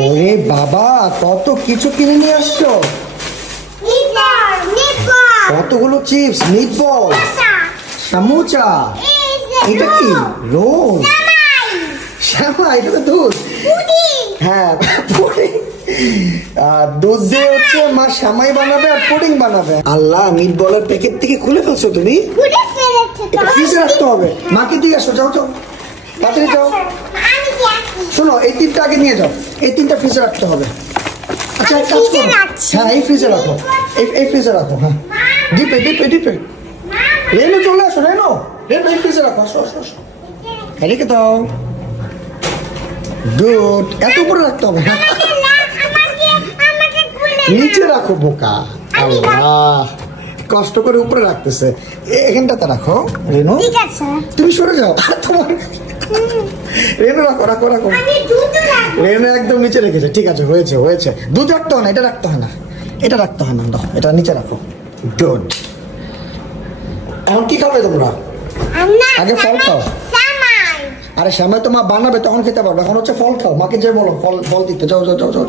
ওরে বাবা, কত কিছু কিনে নিয়ে আসছো। কতগুলো চিপস, মিটবল, সমুচা, এটা কি রোল, শ্যামা, এটা তো দুধ। হ্যাঁ, পুডিং। দুধ দিয়ে হচ্ছে মা শ্যামাই বানাবে আর পুডিং বানাবে। আল্লাহ, মিটবলের প্যাকেট থেকে খুলে ফেলছো তুমি? এটা ফ্রিজে রাখতে হবে। মাকে দিয়ে আসো, যাও যাও, তাড়াতাড়ি যাও। শোনো, এই তিনটা আগে নিয়ে যাও, এই তিনটা ফ্রিজে রাখতে হবে। আচ্ছা, এক কাজ করো, হ্যাঁ এই ফ্রিজে রাখো, এই ফ্রিজে রাখো। হ্যাঁ, ডিপে ডিপে ডিপে। রেনু চলে আসো, রেনু রেনু এই ফ্রিজে রাখো, আসো আসো আসো, রেখে দাও। গুড, এত উপরে রাখতে হবে। নিচে রাখো বোকা। আল্লাহ, কষ্ট করে উপরে রাখতেছে। এখানটাতে রাখো রেনু, তুমি সরে যাও। তোমার রেনু রাখো রাখো রাখো। রেনু একদম নিচে রেখেছে। ঠিক আছে, হয়েছে হয়েছে। দুধ রাখতে হয় না, এটা রাখতে হয় না, এটা রাখতে হয় না, এটা নিচে রাখো। গুড। এখন কি খাবে তোমরা? আগে ফল খাও। আরে শ্যামাই তো মা বানাবে, তখন খেতে পারবে। এখন হচ্ছে ফল খাও। মাকে যে বলো ফল ফল দিতে। যাও যাও যাও যাও।